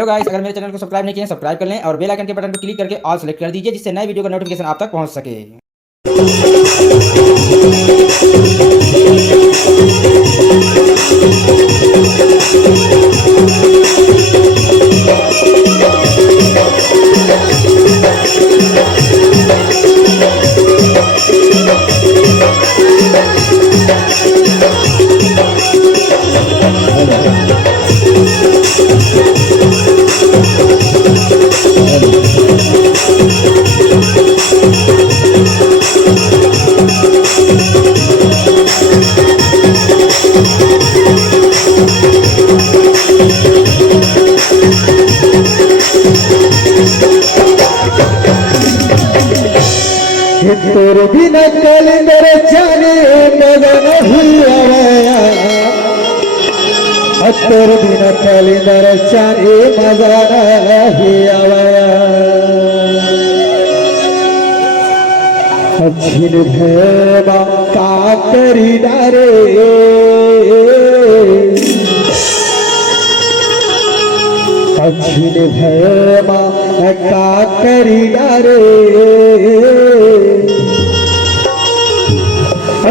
तो गाइस अगर मेरे चैनल को सब्सक्राइब नहीं किए सब्सक्राइब कर लें और बेल आइकन के बटन को क्लिक करके ऑल सेलेक्ट कर दीजिए जिससे नए वीडियो का नोटिफिकेशन आप तक पहुंच सके। तेरे बिना कल मेरे जाने मजा नहीं आया, तेरे बिना कल मेरे जाने मजा नहीं आया। छिन भेमा का करी डारे छिन भेमा का करी डारे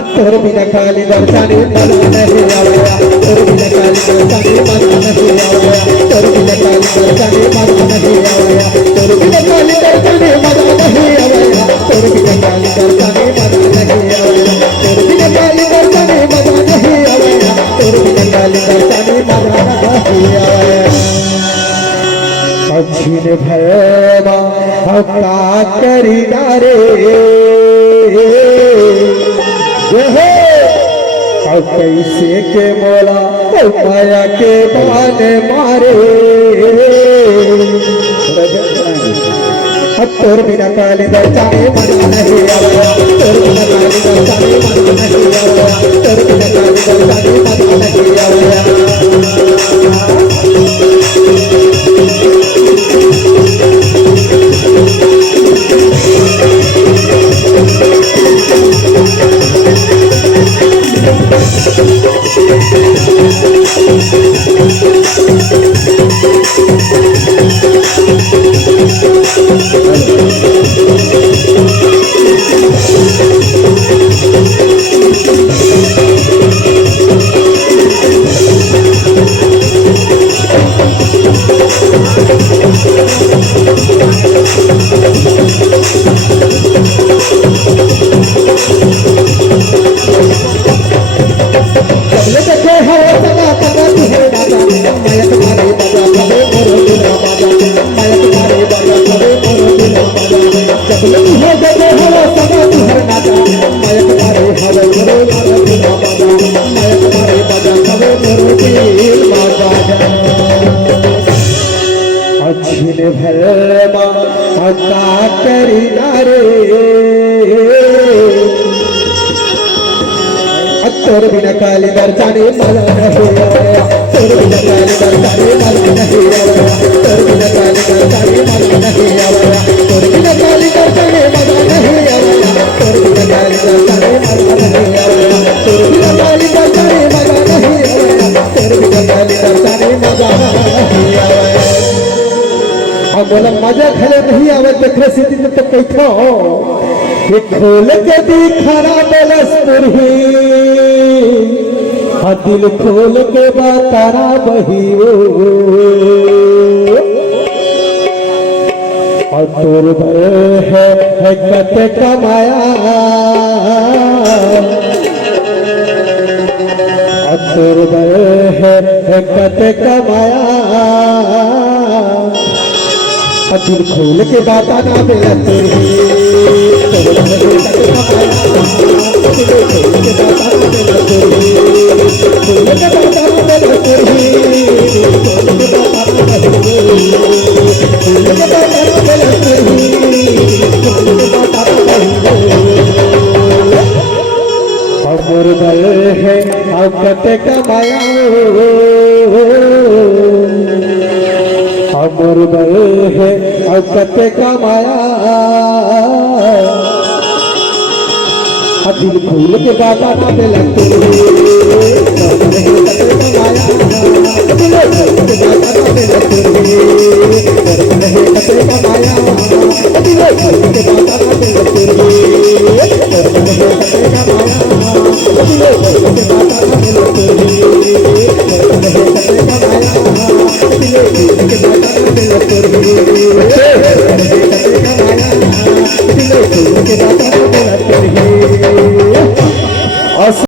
तोर बिना काली दर्शनी मजा नहीं आया, तोर बिना काली दर्शनी मजा नहीं आया, तोर बिना काली दर्शनी मजा नहीं आया, तोर बिना काली दर्शनी मजा नहीं आया, तोर बिना काली दर्शनी मजा नहीं आया, तोर बिना काली दर्शनी मजा नहीं आया, तोर बिना काली दर्शनी मजा नहीं आया। छिन भैमा का करी डारे कैसे के मोला माया के बाने मारे, तोर बिना काली दर्शनी मजा नहीं आया, तोर बिना काली दर्शनी मजा नहीं आया, तोर बिना काली दर्शनी मजा नहीं आया। छिन भैमा का करी डारे तोर बिना काली दर्शनी मजा नहीं आया, तोर बिना काली दर्शनी मजा नहीं आया, तोर बिना काली दर्शनी मजा नहीं आया, तोर बिना काली दर्शनी मजा नहीं आया, तोर बिना काली दर्शनी मजा नहीं आया, तोर बिना काली दर्शनी मजा नहीं आया, तोर बिना काली दर्शनी मजा नहीं आया। बोला मजा खले नहीं आवे देखले सिटी में तो कैठो ये खोल के दिखरा बलस पुरही दिल खोल के बातारा बहियो और तोर है कते कमाया और तोर है कते कमाया दिल खोल के बाता ना बेला तेरी और बल है औकत कमाया अमर गए है औकत कमाया दिल फूल के बाबा ना पे लगते हैं रे